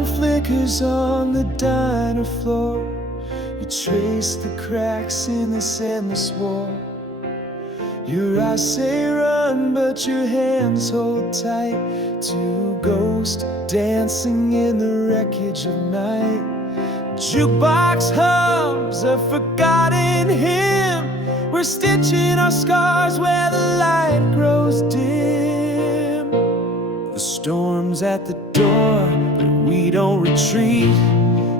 neon flickers on the diner floor. You trace the cracks in this endless war. Your eyes say run, but your hands hold tight. Two ghosts dancing in the wreckage of night. Jukebox hums a forgotten hymn. We're stitching our scars where the light grows dim. The storm's at the door, but we don't retreat.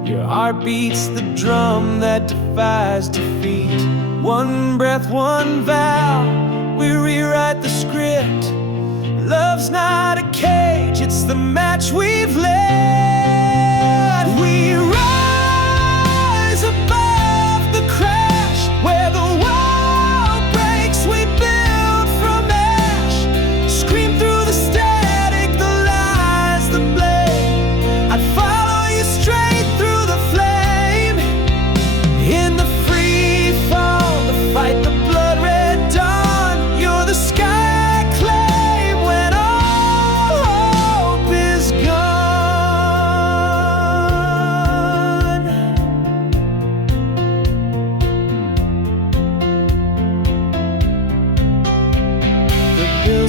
Your heart beats the drum that defies defeat. One breath, one vow, we rewrite the script. Love's not a cage, it's the match we've lit. We rise above the crash, where the wall breaks, we build from ash. Scream through the static, the lies, the blame. I'd follow you straight through the flame. In the free fall, the fight, the blood red dawn. You're the sky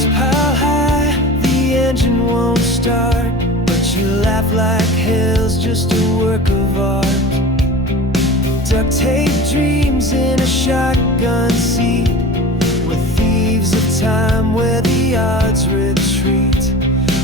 pile high, the engine won't start, but you laugh like hell's just a work of art. Duct tape dreams in a shotgun seat. We're thieves of time where the odds retreat.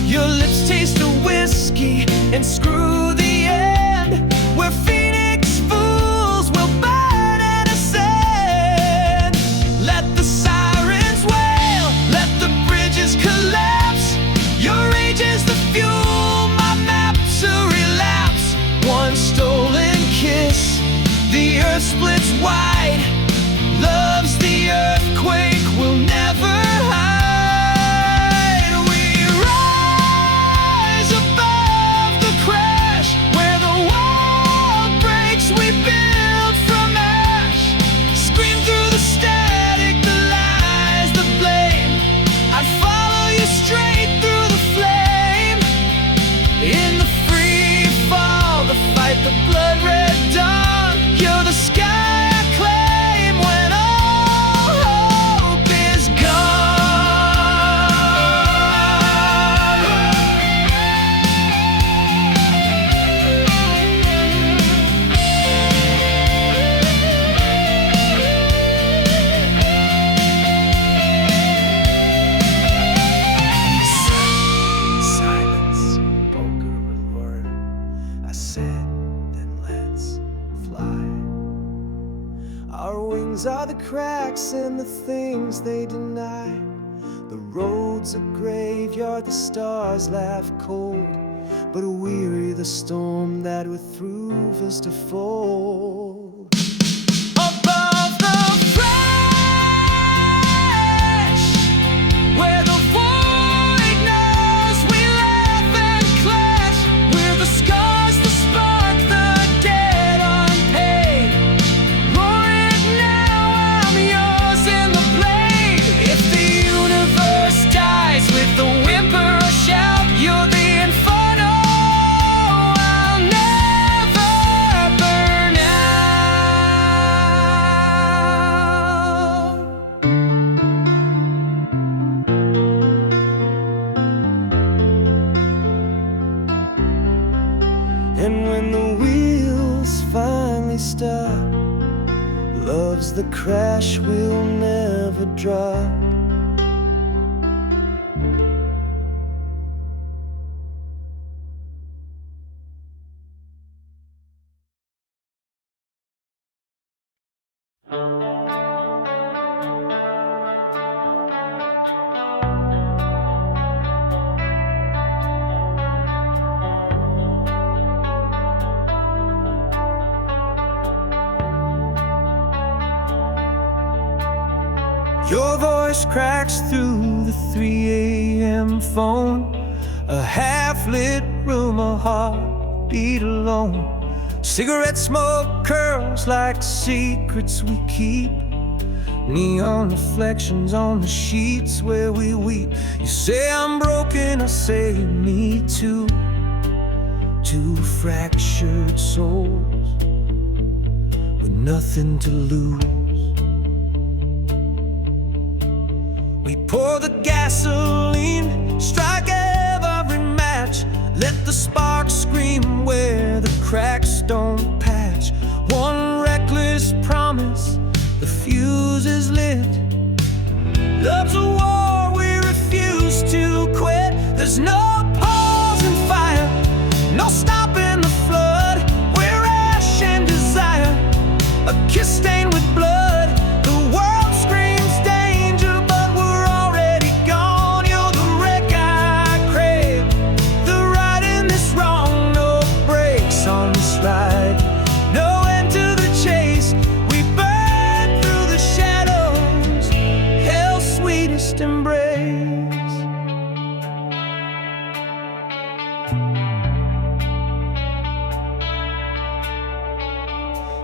Your lips taste of whiskey and screw the end. We're phoenix fools, we'll burn and ascend. Let the sirens wail, let the bridges collapse. Your rage is the fuel, my map to relapse. One stolen kiss, the earth splits wide. Love's the earthquake, we'll never hide. We rise above the crash, where the wall breaks, we build from ash. Scream through the static, the lies, the blame. I'd follow you straight through the flame. In the free fall, the fight, the blood red dawn. You're the sky I claim when all hope is Silence spoke a word. I said, then let's fly. Our wings are the cracks and the things they deny. The road's a graveyard, the stars laugh cold, but weary the storm that with through us to fold. Above the crash, where the void knows we laugh and clash. We're the scars, the spark, the dead unpaid. Roar it now, I'm yours in the blade. If the universe dies with a whimper or shout, you're the inferno, I'll never burn out. And when the wheels finally stop, love's the crash we'll never drop. Your voice cracks through the 3 a.m. phone. A half-lit room, a heartbeat alone. Cigarette smoke curls like secrets we keep. Neon reflections on the sheets where we weep. You say I'm broken, I say me too. two fractured souls with nothing to lose. We pour the gasoline, strike every match, let the sparks scream where the cracks don't patch. One reckless promise, the fuse is lit. Love's a war we refuse to quit. There's no pause in fire, no stopping the flood. We're ash and desire, a kiss stained with blood. The world screams danger, but we're already gone. You're the wreck I crave, the right in this wrong. No brakes on this ride, no end to the chase. We burn through the shadows, hell's sweetest embrace.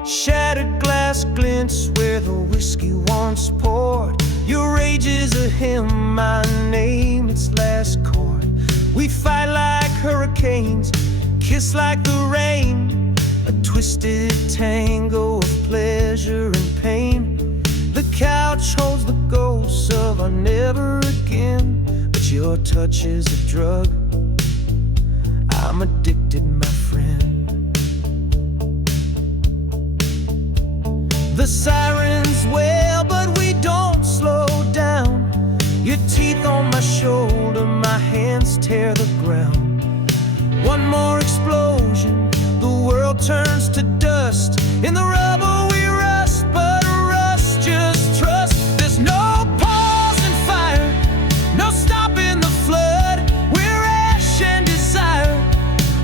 Shattered glass glints where the whiskey once poured. Your rage is a hymn, my name its last chord. We fight like hurricanes, kiss like the rain, a twisted tango of pleasure and pain. The couch holds the ghosts of our never again, but your touch is a drug. I'm addicted, my friend. The sirens wail, but we don't slow down. Your teeth on my shoulder, my hands tear the ground. One more explosion, the world turns to dust. In the rubble we rust, but rust just trust. There's no pause in fire, no stopping the flood. We're ash and desire,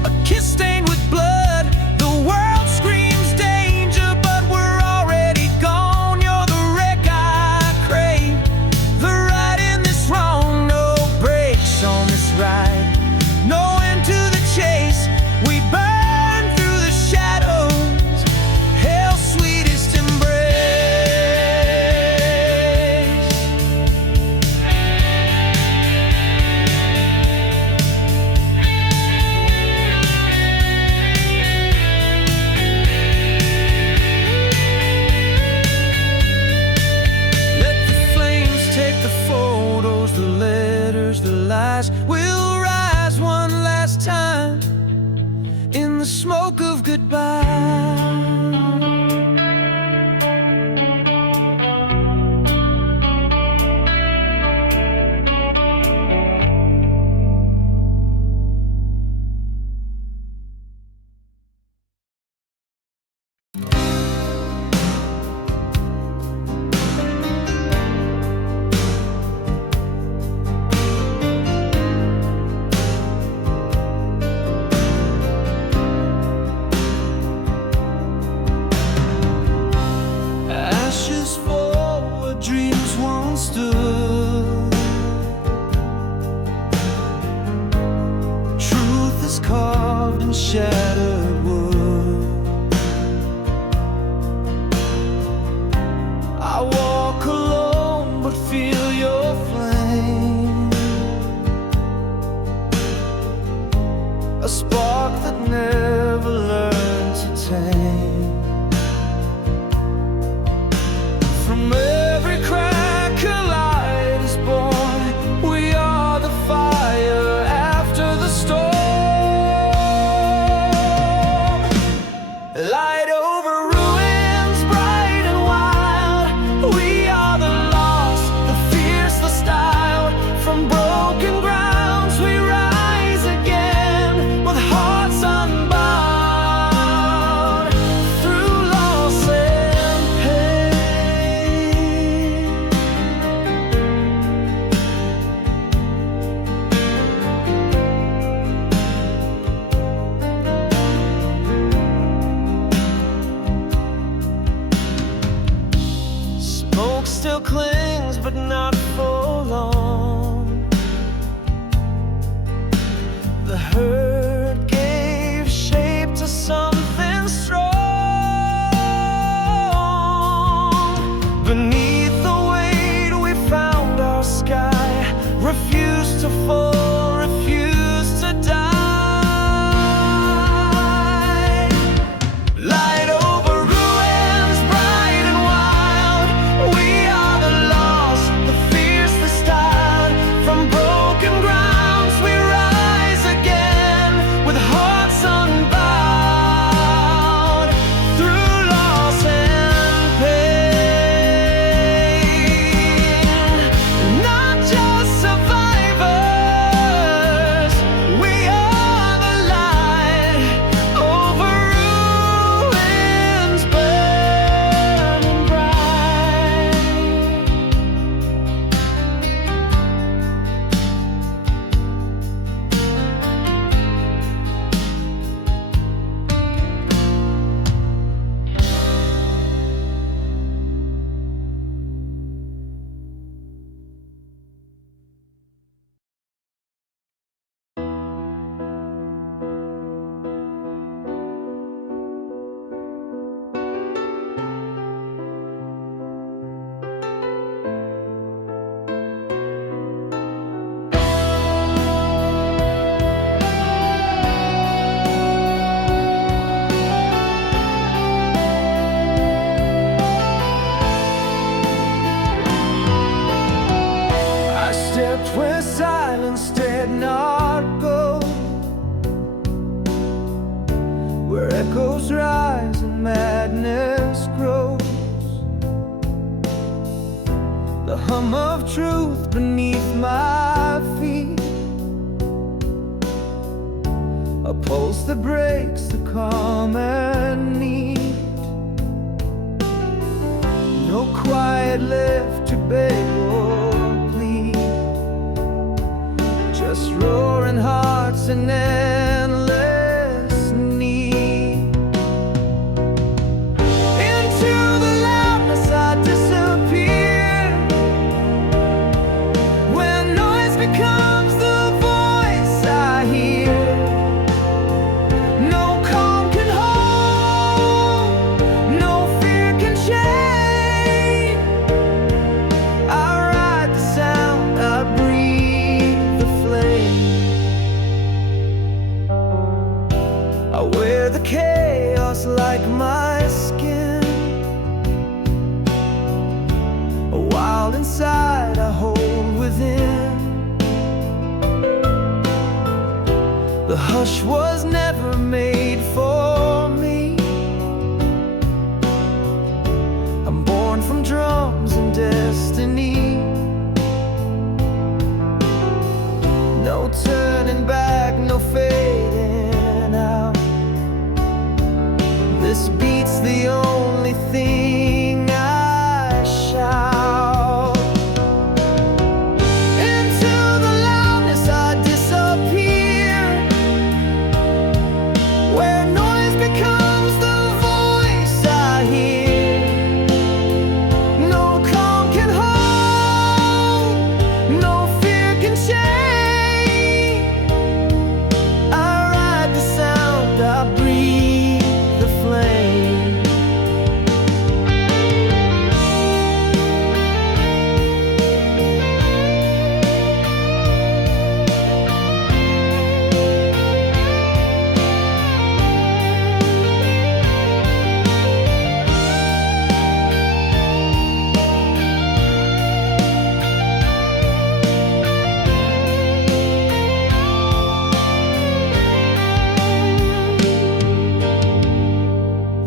a kiss stained with blood. The world screams danger, but we're already gone. You're the wreck I crave, the right in this wrong. No brakes on this ride, no end to the chase. We burn through the shadows, hell's sweetest embrace. Let the flames take the photos, the letters, the lies. We'll rise one last time in the smoke of goodbye. Ashes fall where dreams once stood. Truth is carved in shattered wood. I walk alone but feel your flame, a spark that never learned to tame. From every crack a light is born. We are the fire after the storm. Light over ruins, bright and wild. We are the lost, the fierce, the styled. From broken grounds we rise again, with hearts unbound. Through loss and pain, smoke still clings, but not for long. The hurt gave shape to something strong. Beneath the weight we found our sky, refused to fall, refused to die. red, not gold, where echoes rise and madness grows. The hum of truth beneath my feet, a pulse that breaks the calm and neat. No quiet left to beg or plead, just roaring hearts and endless need. Into the loudness I disappear, where noise becomes the voice I hear. No calm can hold, no fear can chain. I ride the sound, I breathe the flame. I wear the chaos like my skin, a wild inside I hold within. The hush was never made for me. I'm born from drums and destiny. No turning back, no fading out. This beat's the only thing I shout. Into the loudness I disappear, where noise becomes the voice I hear. No calm can hold, no fear can chain. I ride the sound, I breathe the flame.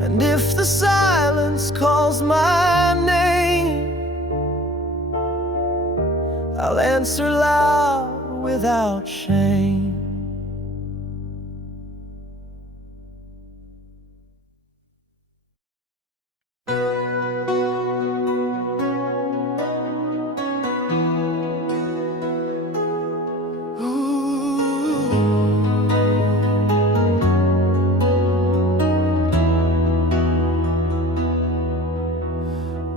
And if the silence calls my name, I'll answer loud without shame.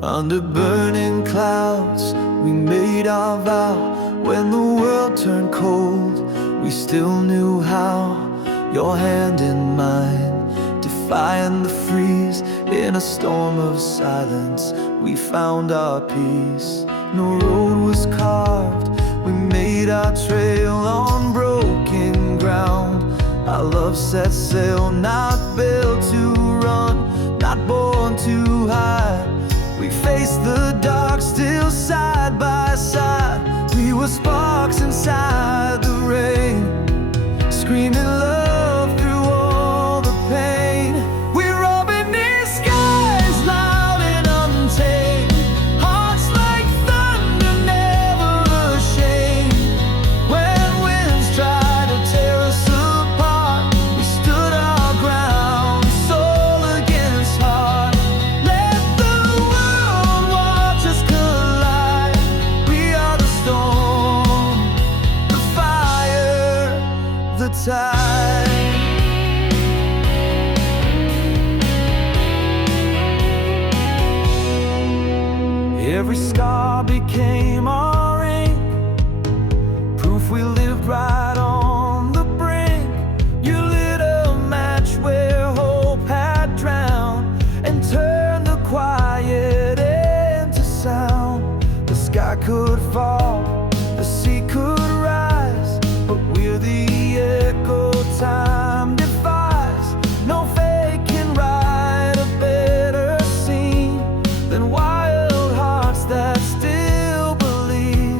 Under burning clouds, we made our vow. When the world turned cold, we still knew how. Your hand in mine, defying the freeze. In a storm of silence, we found our peace. No road was carved, we made our trail on broken ground. Our love set sail, not built to run, not born to hide. We faced the dark, still side by side. We were sparks inside the rain, screaming love through all the pain. We're robbing these skies, loud and untamed. Hearts like thunder, never ashamed. When winds tried to tear us apart, we stood our ground, soul against heart. Let the world watch us collide. We are the storm, the fire, the tide. Every scar became our ink, proof we lived right on the brink. You lit a match where hope had drowned, and turned the quiet into sound. The sky could fall, the sea could rise, but we're the echo time defies. No fake can write a better scene than wild hearts that still believe.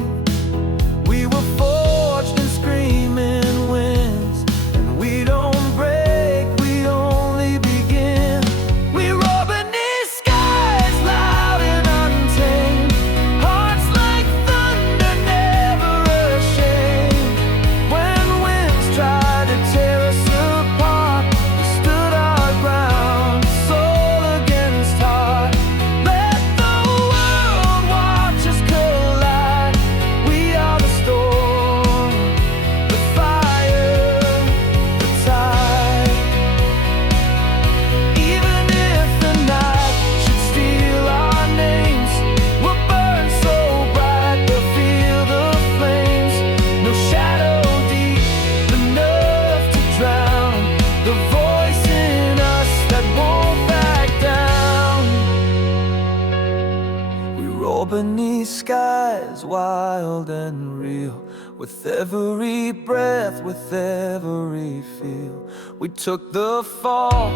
wild and real. With every breath, with every feel, we took the fall,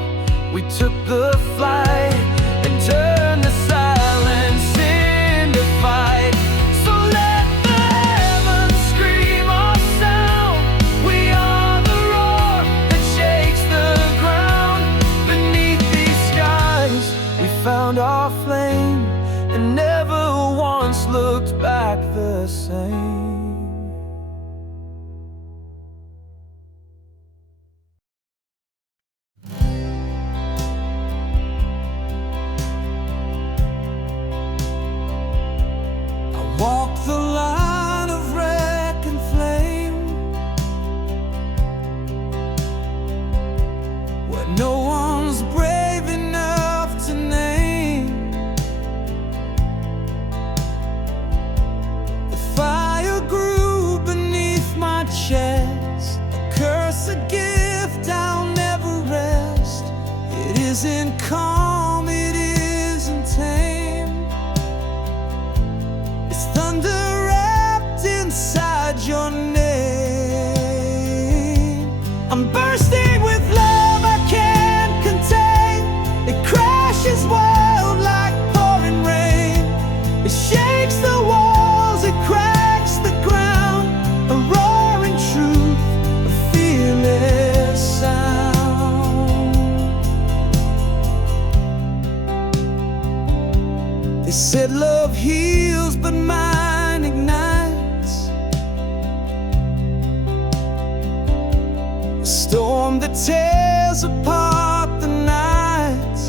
we took the flight, and turned the silence into fight. So let the heavens scream our sound. We are the roar that shakes the ground. Beneath these skies, we found our flame, and never once looked back the same. Walk the line of wreck and flame, where no one's brave enough to name. The fire grew beneath my chest, a curse, a gift, I'll never rest. It isn't calm, it isn't tame. Thunder wrapped inside your name. I'm bursting with love I can't contain. It crashes wild like pouring rain. It shakes the walls, it cracks the ground. A roaring truth, a fearless sound. They said love heals, but mine ignites. A storm that tears apart the nights.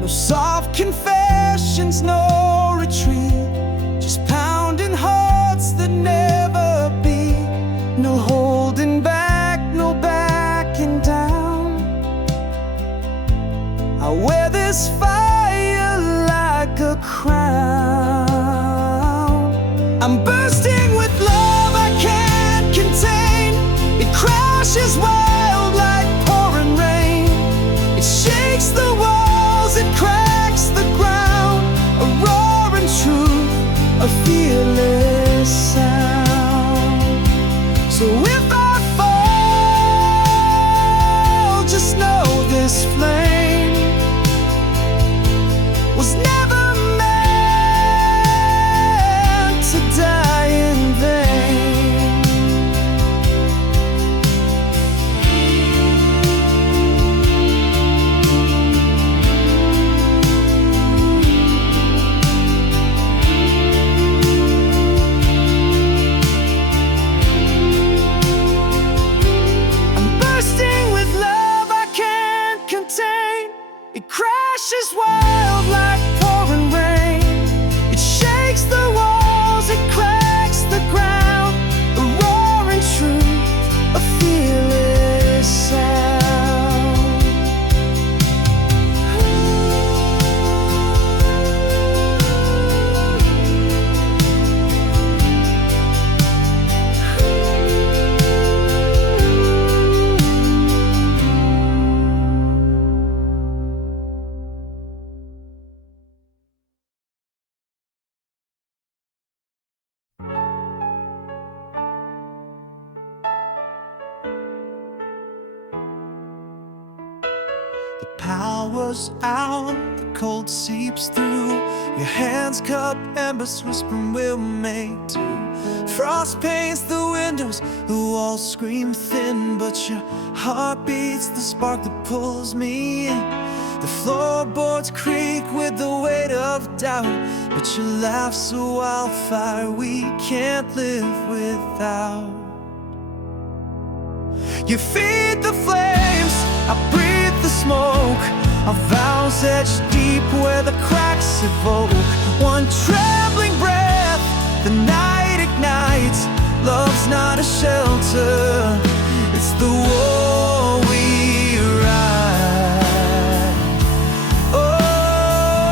No soft confessions, no retreat. Just pounding hearts that never beat. No holding back, no backing down. I wear this fire like a crown. I'm bursting with love I can't contain. It crashes wild like pouring rain. It shakes the walls, it cracks the ground. A roaring truth, a fearless sound. So if I fall, just know this flame was never meant to die in vain. I'm bursting with love I can't contain. It crashes wild like pouring rain. It shakes the walls, it cracks the ground. A roaring truth, a fearless sound. The power's out, the cold seeps through. Your hands cup embers whispering we'll make do. Frost paints the windows, the walls scream thin, but your heart beats the spark that pulls me in. The floorboards creak with the weight of doubt, but your laugh's a wildfire we can't live without. You feed the flames, I breathe the smoke. Our vows etched deep where the cracks evoke. One trembling breath, the night ignites. Love's not a shelter, it's the war we ride. Oh,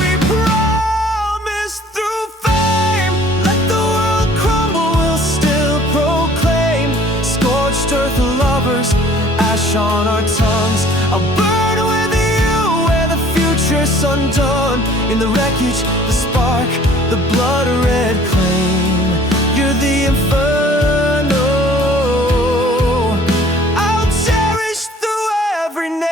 we promise through fame, let the world crumble, we'll still proclaim. Scorched earth lovers, ash on our tongues. I'll burn with you where the future's undone. In In the wreckage, the spark, the blood-red flame, you're the inferno I'll cherish through every name.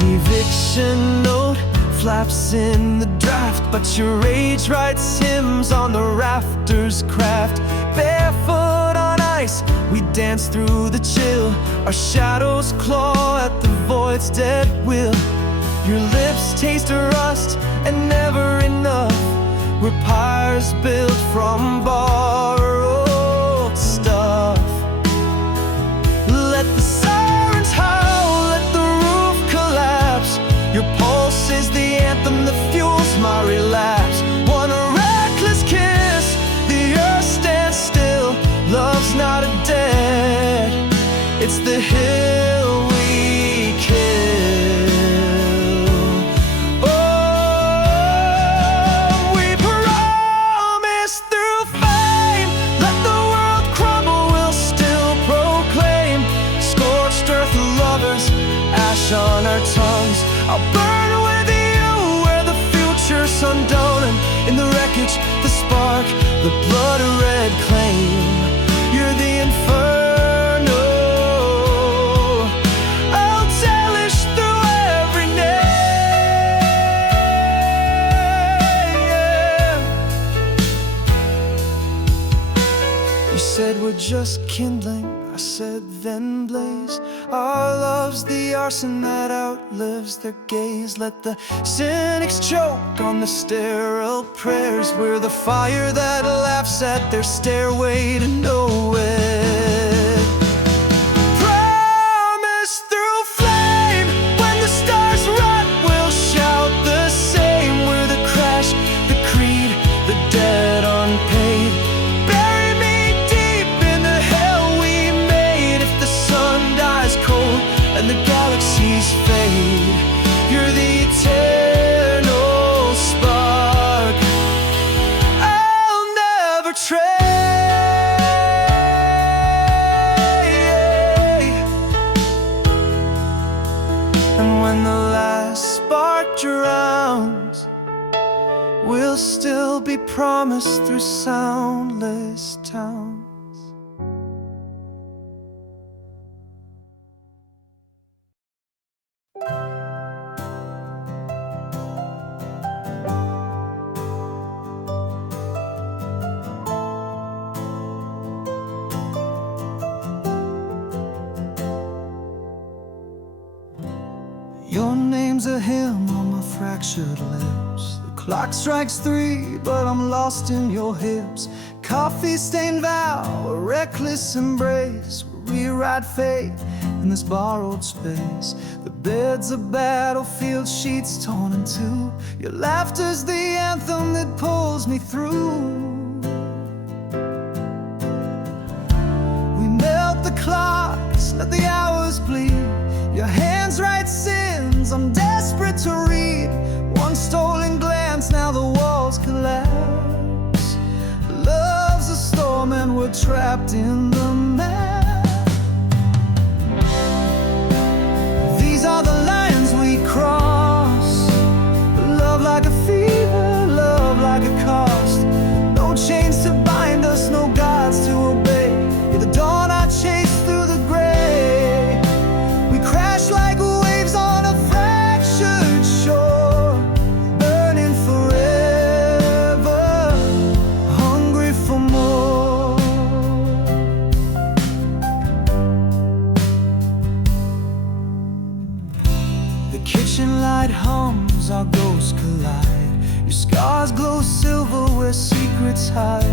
The eviction note flaps in the draft, but your rage writes hymns on the rafters craft. Barefoot on ice, we dance through the chill. Our shadows claw at the void's dead will. Your lips taste rust and never enough. We're pyres built from borrowed stuff. Let the sirens howl, let the roof collapse. Your pulse is the anthem that fuels my relapse. One reckless kiss, the earth stands still. Love's not a debt, it's the hill we kill. Oh, we promise through fame, let the world crumble, we'll still proclaim. Scorched earth lovers, ash on our tongues. I'll burn with you where the future's sundowning. In the wreckage, the spark, the blood-red claim, you're the inferno I'll cherish through every name. You said we're just kindling, I said then blaze. Our love's the arson that outlives their gaze. Let the cynics choke on the sterile prayers. We're the fire that laughs at their stairway to nowhere. Promise through flame, when the stars rot, we'll shout the same. We're the crash, the creed, the debt unpaid. Bury me deep in the hell we made. If the sun dies cold and the galaxies fade, you're the eternal spark I'll never trade. And when the last spark drowns, we'll still be promised through soundless towns. Your name's a hymn on my fractured lips. The clock strikes 3, but I'm lost in your hips. Coffee-stained vow, a reckless embrace. We rewrite fate in this borrowed space. The bed's a battlefield, sheets torn in two. Your laughter's the anthem that pulls me through. We melt the clocks, let the hours bleed. Your hands write sins I'm desperate to read. One stolen glance, now the walls collapse. Love's a storm and we're trapped in the map. These are the lines we cross. Love like a fever, love like a cost. No chains to bind us, no gods to obey. You're the dawn I chase through the gray. We crash like waves on a fractured shore, burning forever, hungry for more. The kitchen light hums, our ghosts collide. Your scars glow silver where secrets hide.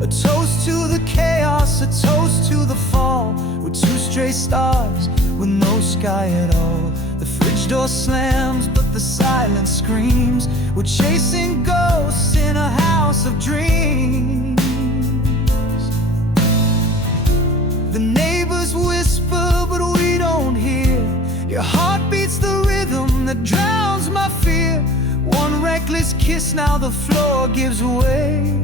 A toast to the chaos, a toast to the fall. We're two stray stars with no sky at all. The fridge door slams, but the silence screams. We're chasing ghosts in a house of dreams. The neighbors whisper, but we don't hear. Your heart beats the rhythm that drowns my fear. One reckless kiss, now the floor gives way.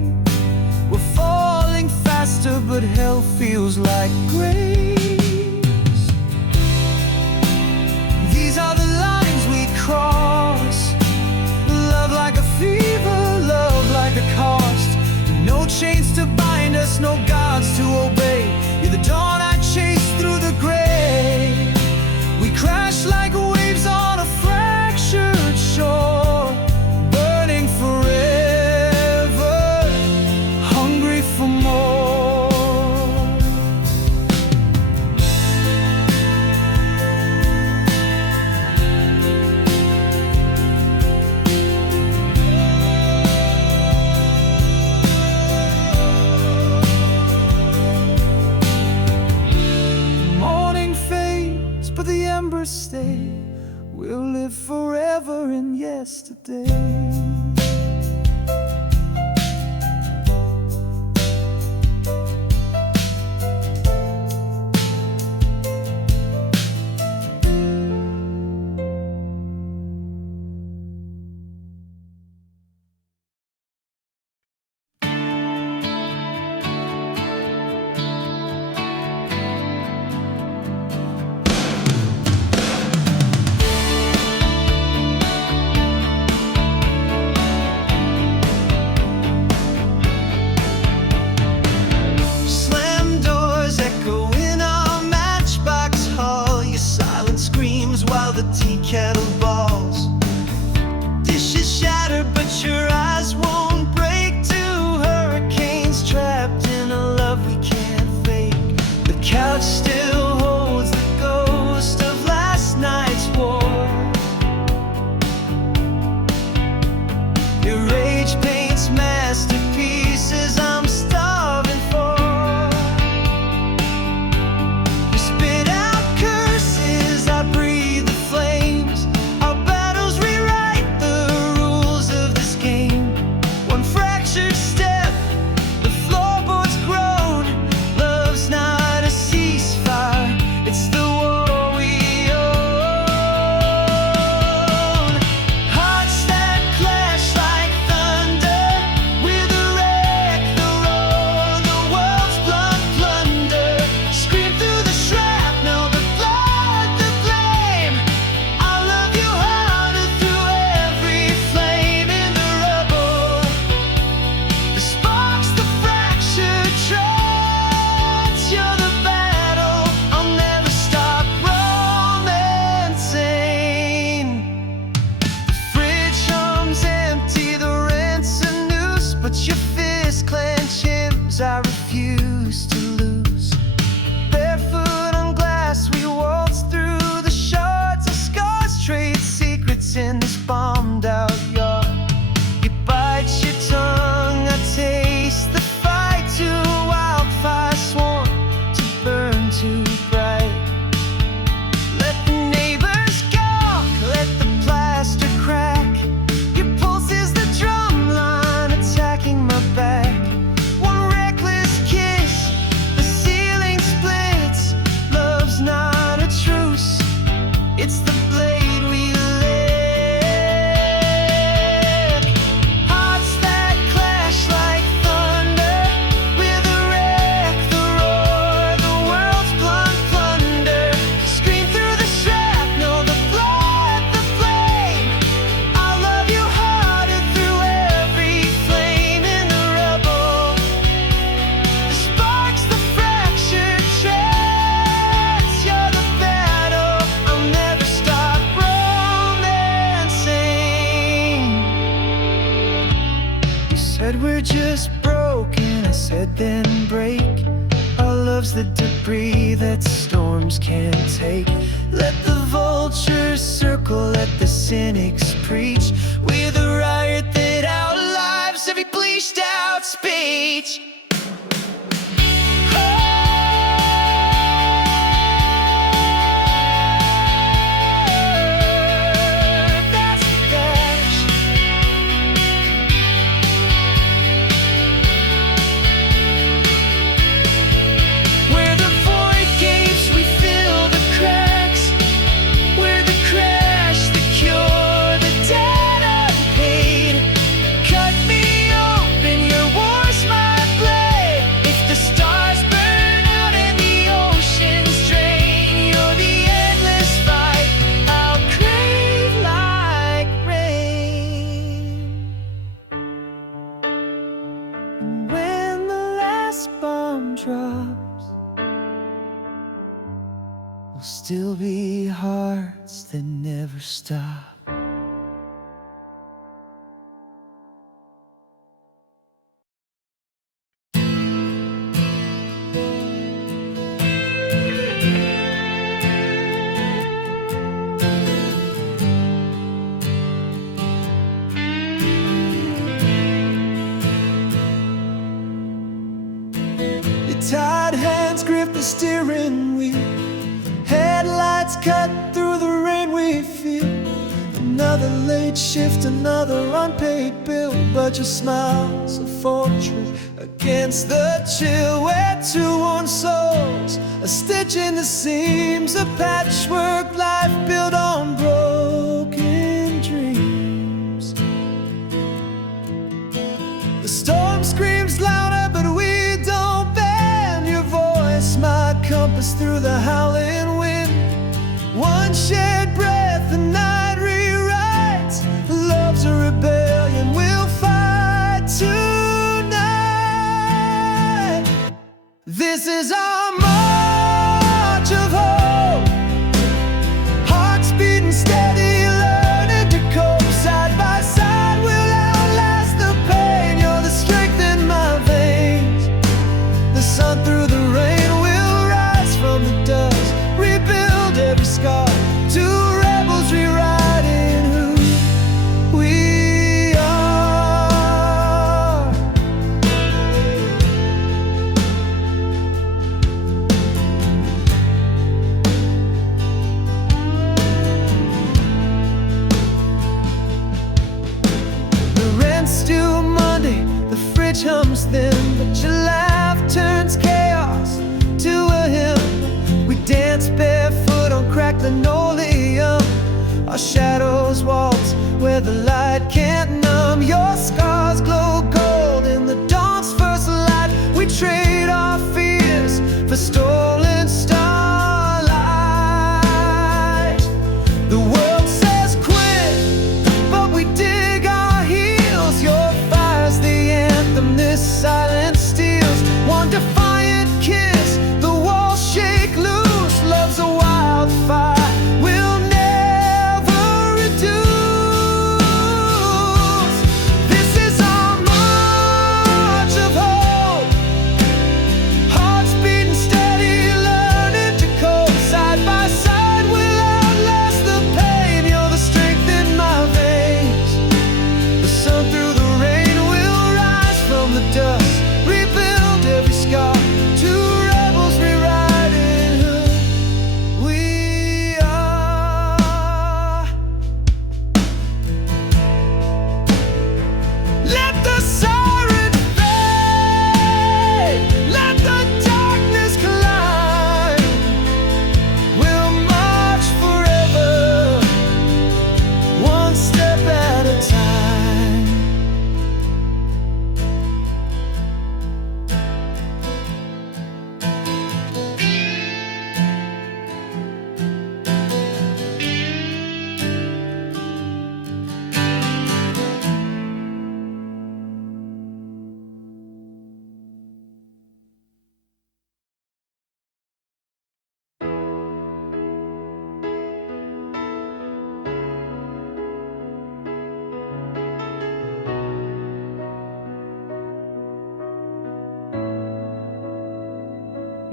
We're falling faster, but hell feels like grace. We'll live forever in yesterday. While the tea kettle balls, dishes shatter, but your eyes won't break. Two hurricanes trapped in a love we can't fake. The couch still holds the ghost of last night's war. Your rage paints masterpieces I'm starving for. You spit out curses, I breathe. I refuse to lose. Barefoot on glass, we waltz through the shards of scars, trade secrets in this bombed out yard. You bite your tongue, I taste the fight. Two wildfires sworn to burn too bright. Let the neighbors gawk, let the plaster crack. Your pulse is the drum line attacking my back. It's the blade we lick. Hearts that clash like thunder, with a wreck, the roar, the world's blunt plunder. Scream through the shrapnel, the blood, the flame. I'll love you harder through every flame in the rubble. The sparks, the fractured tracks. You're the battle, I'll never stop romancing. You said we're just broken, I said then break. Our love's the debris that storms can't take. Let the vultures circle, let the cynics preach. We're the riot that outlives every bleached out speech. Drops, will still be hearts that never stop. Tied hands grip the steering wheel. Headlights cut through the rain we feel. shift, another unpaid bill. But your smile's a fortress against the chill. We're two worn souls, a stitch in the seams, a patchwork life built on broken dreams. The storm screams louder, but we don't bend. Your voice, my compass through the howling wind. One shared breath, the night rewrites. Love's a rebellion, we'll fight tonight. This is our march of hope, hearts beating steady, learning to cope. Side by side, we'll outlast the pain. You're the strength in my veins. The sun through the rain, will rise from the dust, rebuild every scar. Two rebels rewriting who we are. The rent's due Monday, the fridge hums thin, but your laugh turns chaos to a hymn. We dance barefoot on cracked linoleum. Our shadows waltz where the light can't numb. Your scars glow gold in the dawn's first light. We trade our fears for stolen starlight. The world says quit, but we dig our heels. Your fire's the anthem this silence steals. One defiant kiss, the walls shake loose. Love's a wildfire we'll never reduce. This is our march of hope, hearts beating steady, learning to cope. Side by side, we'll outlast the pain. You're the strength in my veins. The sun through the rain will rise from the dust, rebuild every scar. Two rebels rewriting who we are. Let the siren fade, let the darkness climb. We'll march forever, one step at a time.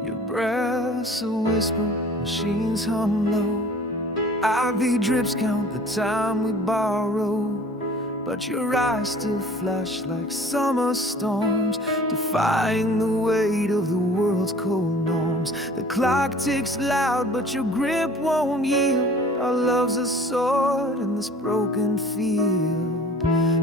Your breath's a whisper, machines hum low. IV drips count the time we borrow. But your eyes still flash like summer storms, defying the weight of the world's cold norms. The clock ticks loud, but your grip won't yield. Our love's a sword in this broken field.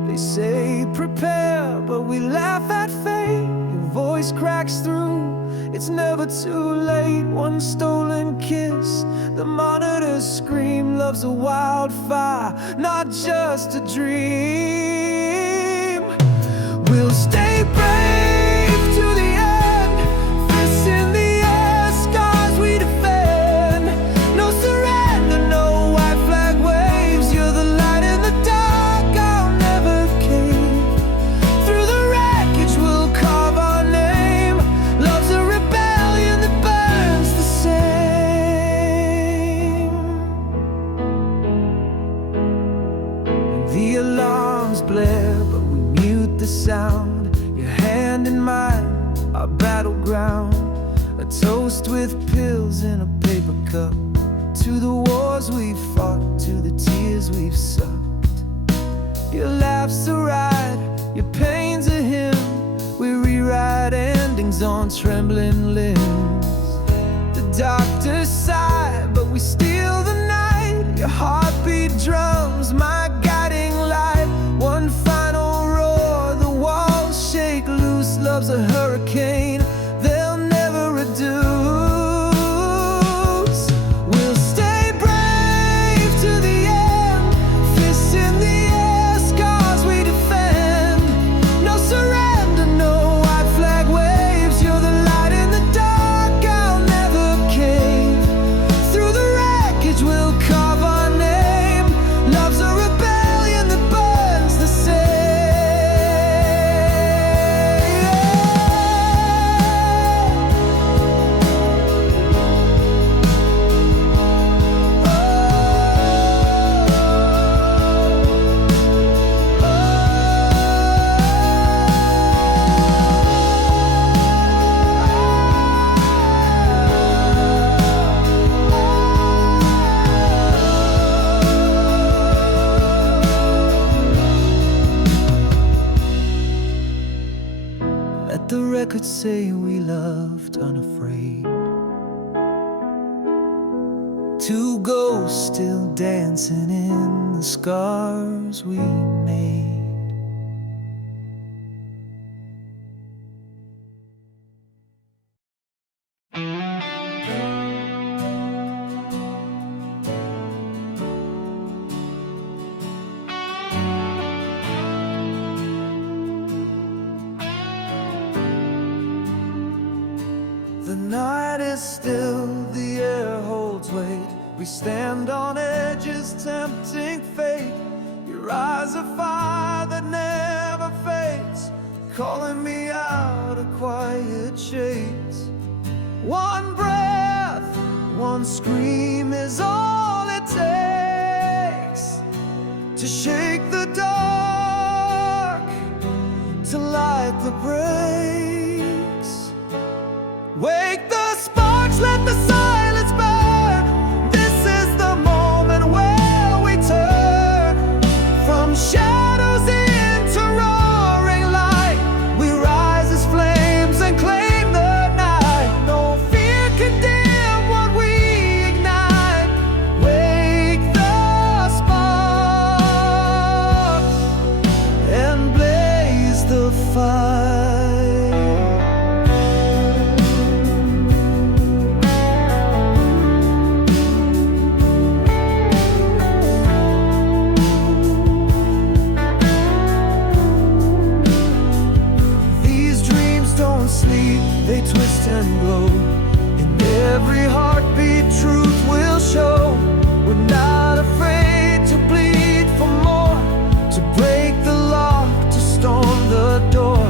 They say prepare, but we laugh at fate. Your voice cracks through, it's never too late. One stolen kiss, the monitors scream. Love's a wildfire, not just a dream. We'll stay brave to the end, fists in the air, scars we defend. No surrender, no white flag waves. You're the light in the dark, I'll never cave. Through the wreckage we'll carve our name. Love's a rebellion that burns the same. The alarms blare, but we mute the sound. Your hand in mine, our battleground. A toast with pills in a paper cup, to the wars we've fought, to the tears we've sucked. Your laugh's a ride, your pain's a hymn. We rewrite endings on trembling limbs. The doctors sigh, but we steal the night. Your heartbeat drums, my guiding could say we loved unafraid. Two ghosts still dancing in the scars we made. The night is still, the air holds weight. We stand on edges, tempting fate. Your eyes are fire that never fades, calling me out of quiet shades. One breath, one scream is all it takes to shake the dark, to light the breaks. Wake the sparks, let the silence burn. This is the moment where we turn from shadows into roaring light. We rise as flames and claim the night. No fear can dim what we ignite. Wake the sparks and blaze the fire. They twist and glow. In every heartbeat, truth will show. We're not afraid to bleed for more, to break the lock, to storm the door.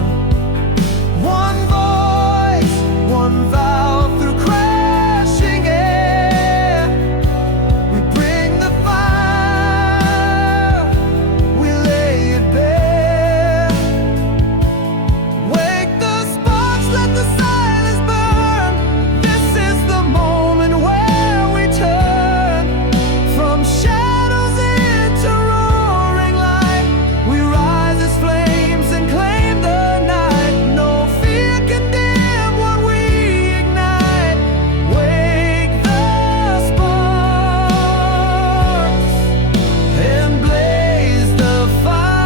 One voice, one vow through crashing air. We bring the fire, we lay it bare. Wake the sparks, let the silence burn. This is the moment where we turn from shadows into roaring light. We rise as flames and claim the night. No fear can dim what we ignite. Wake the sparks and blaze the fire.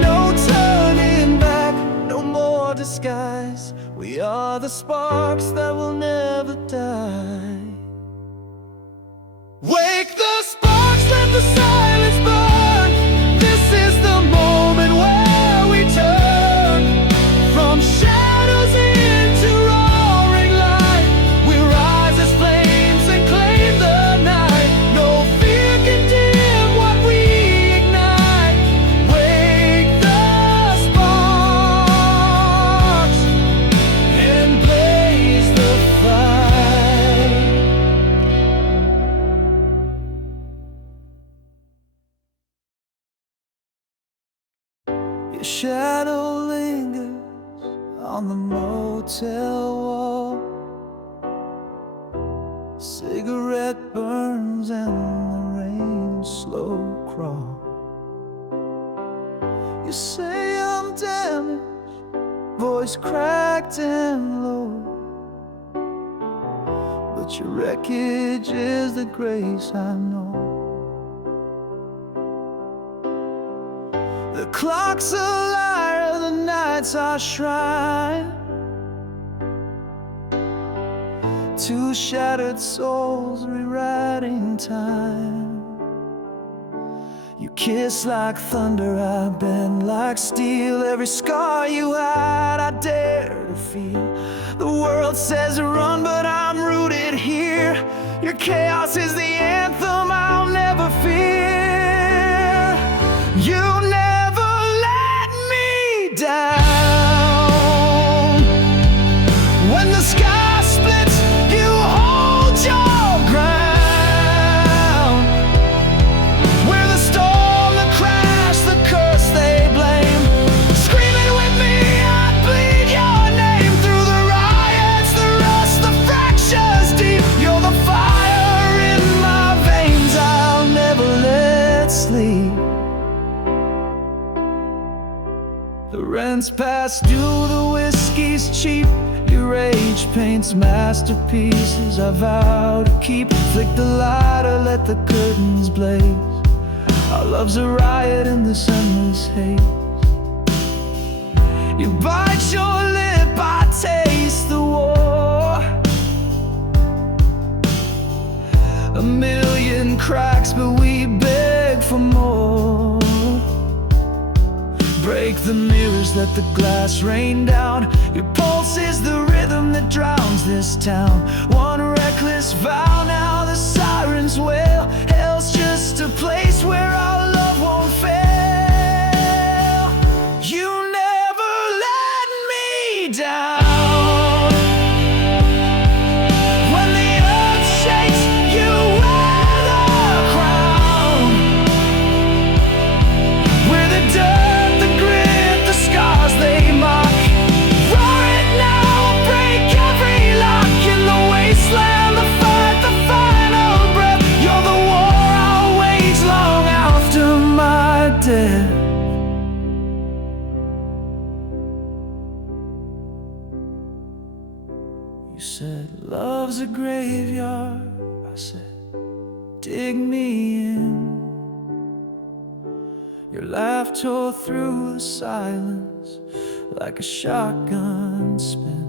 No turning back, no more disguise. We are the sparks that will never die. Wake the sparks, let the silence burn. This is the moment where we turn from shadows into roaring light. We rise as flames and claim the night. No fear can dim what we ignite. Wake the sparks and blaze the fire. Your shadow lingers on the motel wall. Cigarette burns and the rain slow crawl. You say I'm damaged, voice cracked and low, but your wreckage is the grace I know. The clock's a liar, the night's our shrine. Two shattered souls rewriting time. You kiss like thunder, I bend like steel. Every scar you hide, I dare to feel. The world says run, but I'm rooted here. Your chaos is the anthem I'll never fear. You never let me down. When the sky splits The rent's past due, the whiskey's cheap. Your rage paints masterpieces I vow to keep. Flick the lighter, let the curtains blaze. Our love's a riot in this endless haze. You bite your lip, I taste the war. A million cracks, but we beg for more. Break the mirrors, let the glass rain down. Your pulse is the rhythm that drowns this town. One reckless vow, now the sirens wail. Hell's just a place where our love won't fail. You never let me down. When the earth shakes, you wear the crown. We're the dirt, the grit, the scars they mock. Roar it now, break every lock. In the wasteland, the fight, the final breath. You're the war I'll wage long after my death. You said, love's a graveyard. I said, dig me in. Your laugh tore through the silence like a shotgun spin.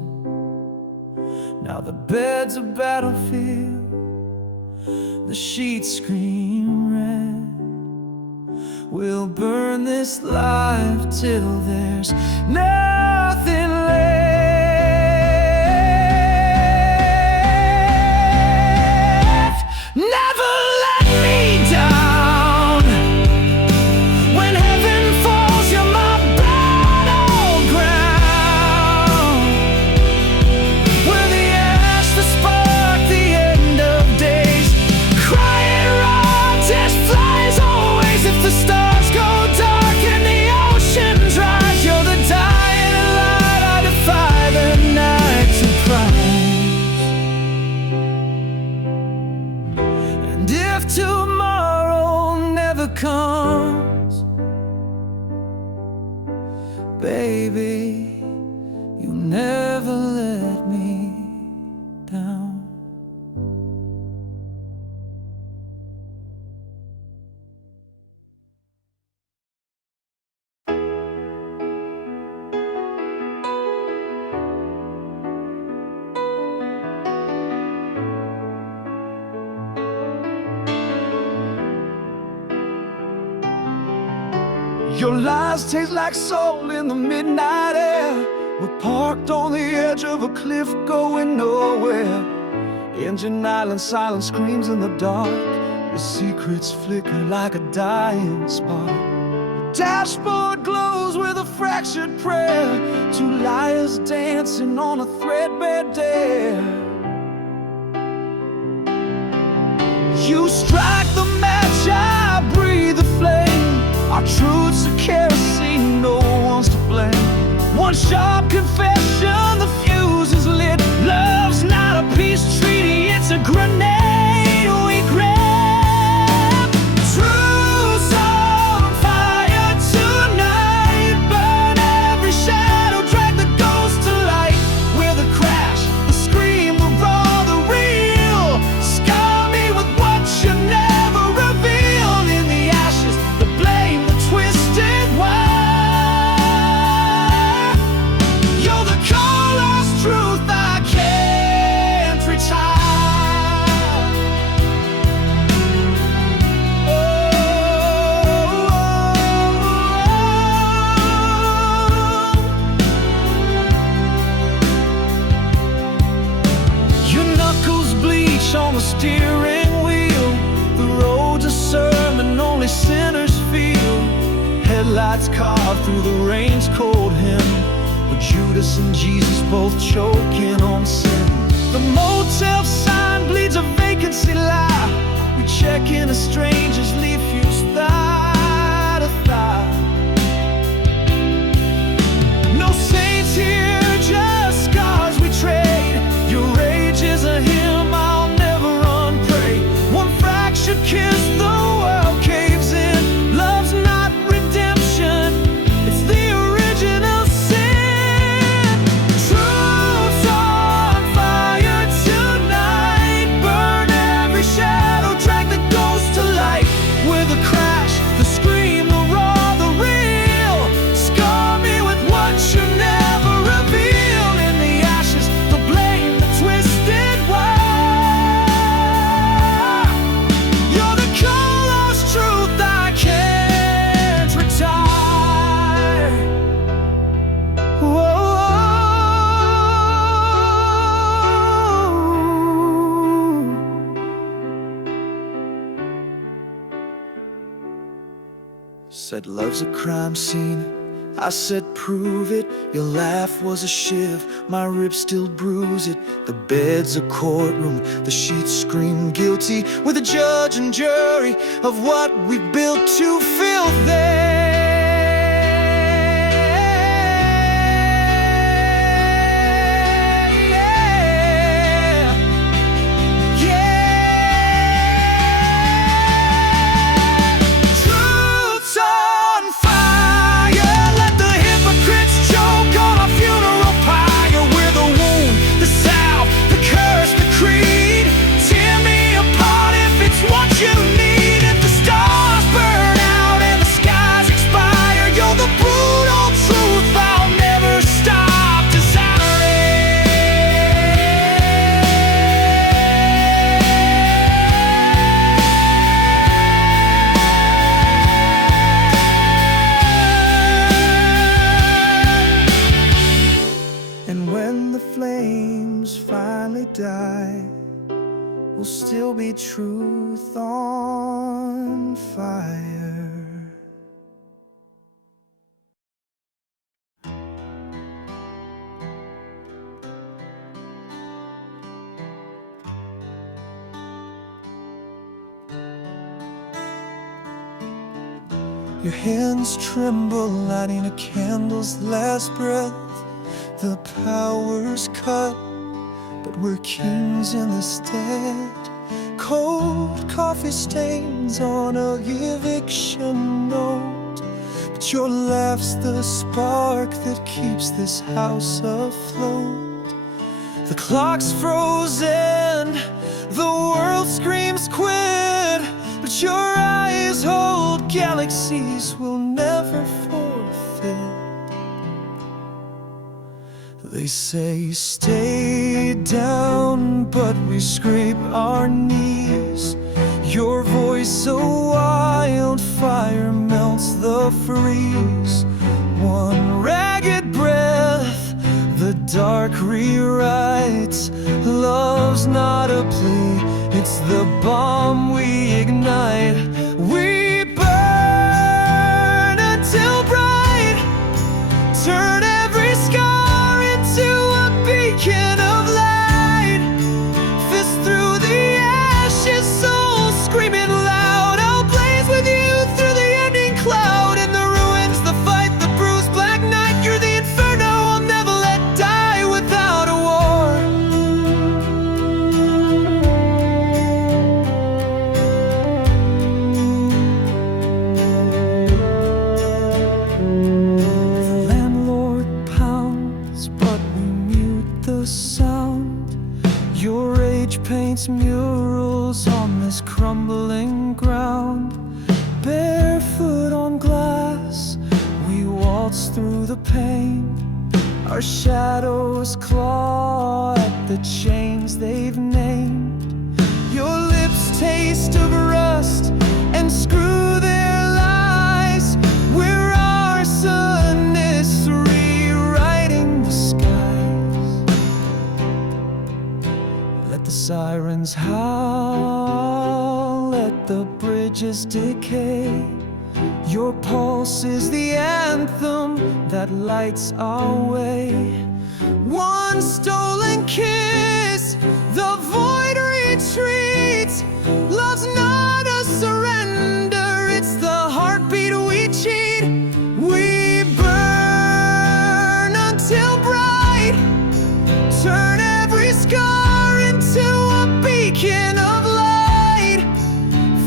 Now the bed's a battlefield, the sheets scream red. We'll burn this life till there's nothing left. Never let me down. When heaven falls, you're my battleground. We're the ash, the spark, the end of days. Crying raw, death flies always. If the stars go dark and the ocean dries, you're the dying light. I defy the night surprise. And if tomorrow never comes, baby, you never let me down. Your lies taste like soul in the midnight air. We're parked on the edge of a cliff going nowhere. Engine island, silent screams in the dark. The secrets flicker like a dying spark. The dashboard glows with a fractured prayer. Two liars dancing on a threadbare dare. You strike the match, I breathe the flame. Our truths are kerosene, no one's to blame. One sharp confession, the fuse is lit. Love's not a peace treaty, it's a grenade we grab. Truth's on fire tonight. Burn every shadow, drag the ghost to light. We're the crash, the scream, the raw, the real. Scar me with what you never revealed. In the ashes, the blame, the twisted wire. You're the cold lost truth I can't retire. Your knuckles bleach on the steering wheel. The road's a sermon only sinners feel. Headlights carved through the rain's cold hymn. But Judas and Jesus both choking on sin. The motel sign bleeds a vacancy lie. We check in a stranger's leaf used thigh to thigh. No saints here, just scars we trade. Your rage is a hymn I'll never unpray. One fractured kiss, the world caves in. Love's not redemption, it's the original that love's a crime scene. I said, prove it. Your laugh was a shiv, my ribs still bruise it. The bed's a courtroom, the sheets scream guilty, with a judge and jury of what we built to fill there. Die, will still be truth on fire. Your hands tremble, lighting a candle's last breath. The power's cut, but we're kings in the stead. Cold coffee stains on a eviction note, but your laugh's the spark that keeps this house afloat. The clock's frozen, the world screams quit, but your eyes hold galaxies we'll never forfeit. They say stay down, but we scrape our knees. Your voice, a wildfire, melts the freeze. One ragged breath, the dark rewrites. Love's not a plea, it's the bomb we ignite. We burn until bright, turn every scar into a beacon of light. Fist through the ashes, soul screaming loud. I'll blaze with you through the ending cloud. In the ruins, the fight, the bruised black night. You're the inferno I'll never let die without a war. The landlord pounds, but we mute the sound. Your rage paints murals on this crumbling ground. Barefoot on glass, we waltz through the pain. Our shadows claw at the chains they've named. Your lips taste of rust and screw their lies. We're arsonists rewriting the skies. Let the sirens howl, let the bridges decay. Your pulse is the anthem that lights our way. One stolen kiss, the void retreats. Love's not a surrender, it's the heartbeat we cheat. We burn until bright, turn every scar into a beacon of light.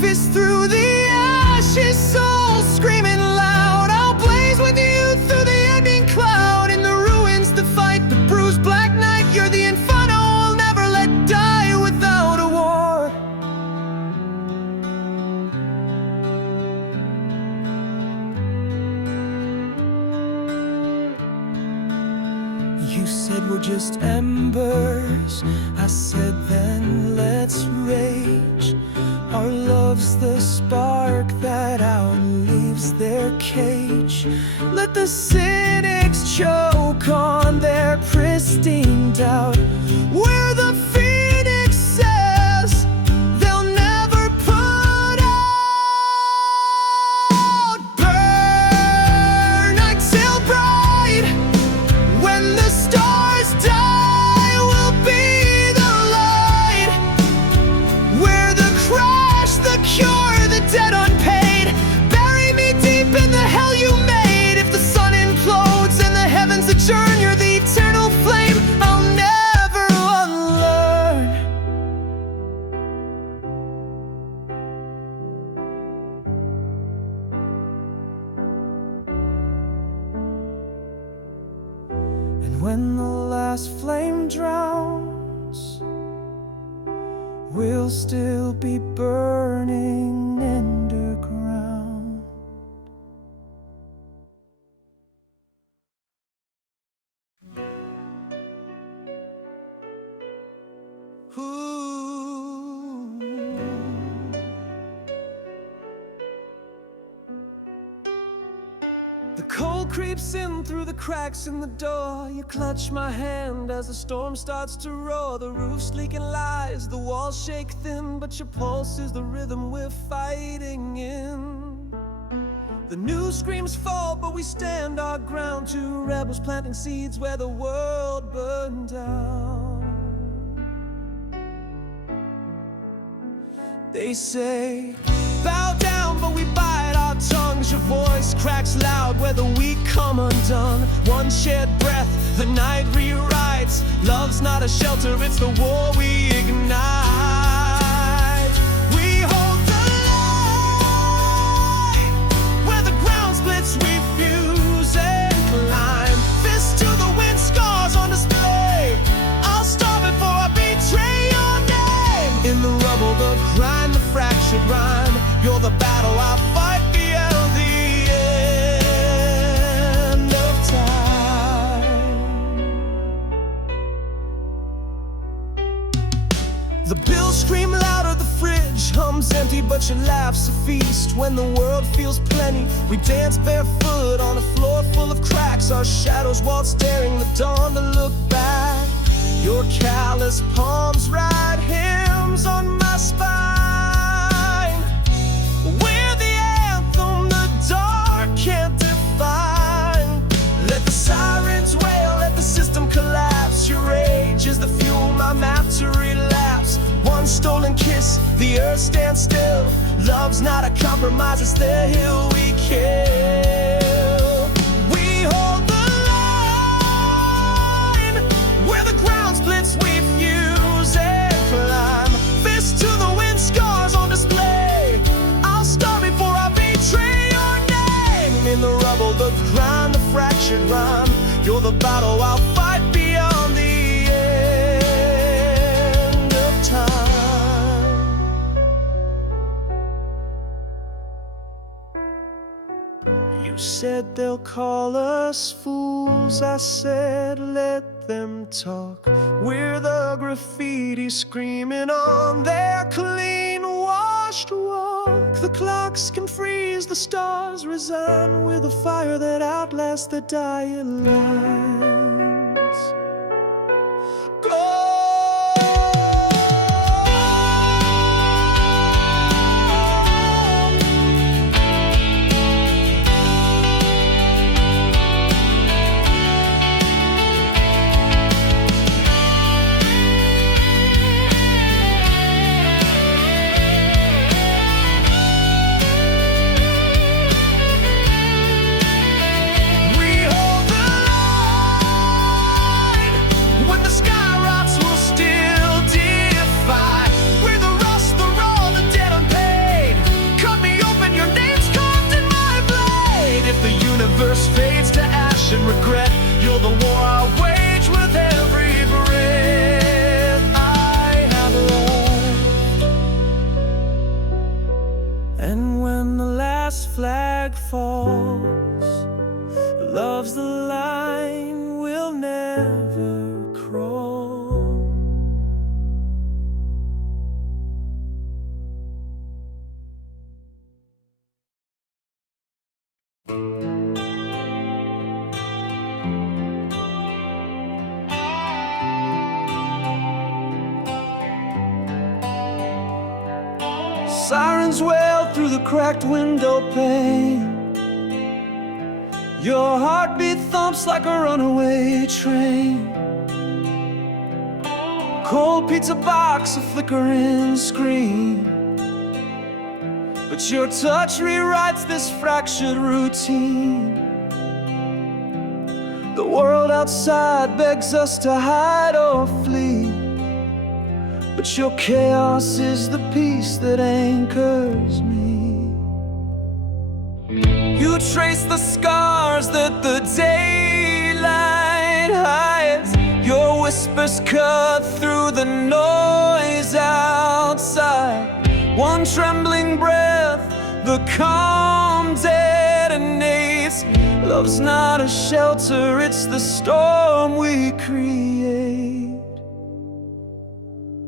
Fist through the ashes, soul screaming loud. I'll blaze with you through the ending cloud. In the ruins, the fight, the bruised black night. You're the inferno I'll never let die without a war. You said we're just embers. I said then let's rage. Our love's the spark that outlives their cage. Let the cynics choke on their pristine doubt. We're the phoenix says they'll never put out. Burn when the last flame drowns, we'll still be burning underground. Ooh. The cold creeps in through the cracks in the door. You clutch my hand as the storm starts to roar. The roof's leaking lies, the walls shake thin, but your pulse is the rhythm we're fighting in. The news screams fall, but we stand our ground. Two rebels planting seeds where the world burned down. They say, bow down, but we bite our tongues. Your voice cracks loud where the weak come undone. One shared breath, the night rewrites. Love's not a shelter, it's the war we ignite. We hold the line where the ground splits, we fuse and climb. Fist to the wind, scars on display. I'll starve before I betray your name. In the rubble, the grind, the fractured rhyme. You're the battle I'll fight beyond the end of time. The bills scream louder, the fridge hums empty, but your laugh's a feast. When the world feels plenty, we dance barefoot on a floor full of cracks. Our shadows waltz, staring the dawn to look back. Your callous palms write hymns on my spine. We're the anthem the dark can't define. Let the sirens wail, let the system collapse. Your rage is the fuel, my map to relapse. One stolen kiss, the earth stands still. Love's not a compromise, it's the hill we kill. We hold the line where the ground splits, we fuse and climb. Fist to the wind, scars on display. I'll starve before I betray your name. In the rubble, the grind, the fractured rhyme. You're the battle I'll fight beyond the end of time. You said they'll call us fools. I said let them talk. We're the graffiti screaming on their clean washed walk. The clocks can freeze, the stars resign. We're the fire that outlasts the dying lights. Go! Fades to ash and regret. You're the war I wage with every breath I have left. And when the last flag falls, love's the line we'll never cross. Sirens wail through the cracked window pane. Your heartbeat thumps like a runaway train. Cold pizza box, a flickering screen. But your touch rewrites this fractured routine. The world outside begs us to hide or flee, but your chaos is the peace that anchors me. You trace the scars that the daylight hides. whispers cut through the noise outside. One trembling breath, the calm detonates. Love's not a shelter, it's the storm we create.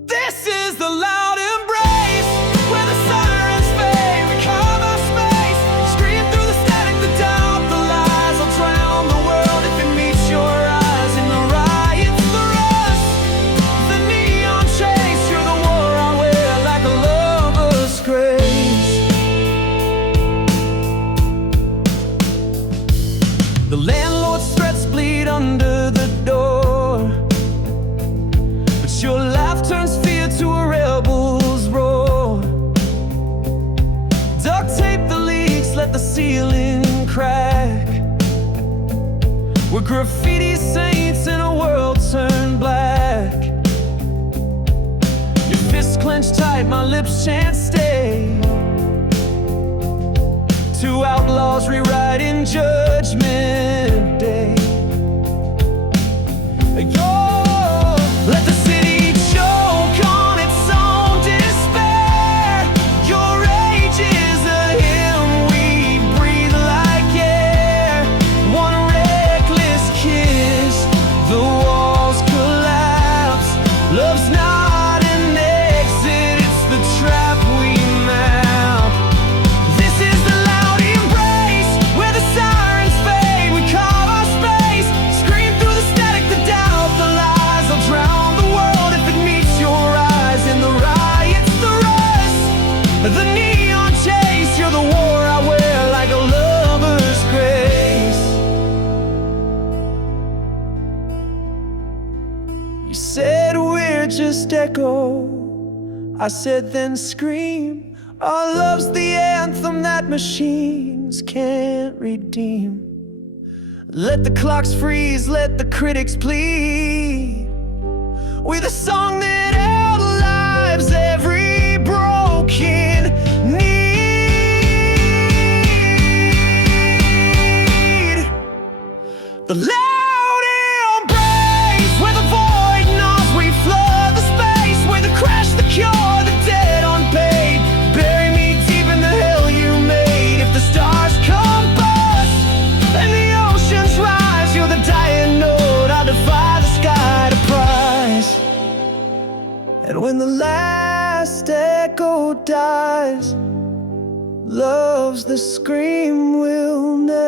This is the loud embrace, where the sirens fade. We carve our space, scream through the static, the doubt, the lies. I'll drown the world if it meets your eyes. In the riots, the rust, the neon chase. You're the war I wear like a lover's grace. The landlord's threats bleed under the door, but your laugh turns fear to a rebel's roar. Duct tape the leaks, let the ceiling crack. We're graffiti saints in a world turned black. Your fists clenched tight, my lips can't stay. Two outlaws rewriting Judgment Day. Let the city choke on its own despair. Your rage is a hymn we breathe like air. One reckless kiss, the walls collapse. Love's not an exit, it's the trap we map. This is the loud embrace, where the sirens fade. We carve our space, scream through the static, the doubt, the lies. I'll drown the world if it meets your eyes. In the riots, the rust, the neon chase. You're the war I wear like a lover's grace. You said we're just echo, I said then scream. Our love's the anthem that machines can't redeem. Let the clocks freeze, let the critics plead. We're the song that outlives every broken need. The loud embrace, where the void gnaws, we flood the space. Where the crash, the cure, the dead unpaid. Bury me deep in the hell you made. If the stars combust and the oceans rise, you're the dying note, I defy the sky to prize. And when the last echo dies, love's the scream we'll never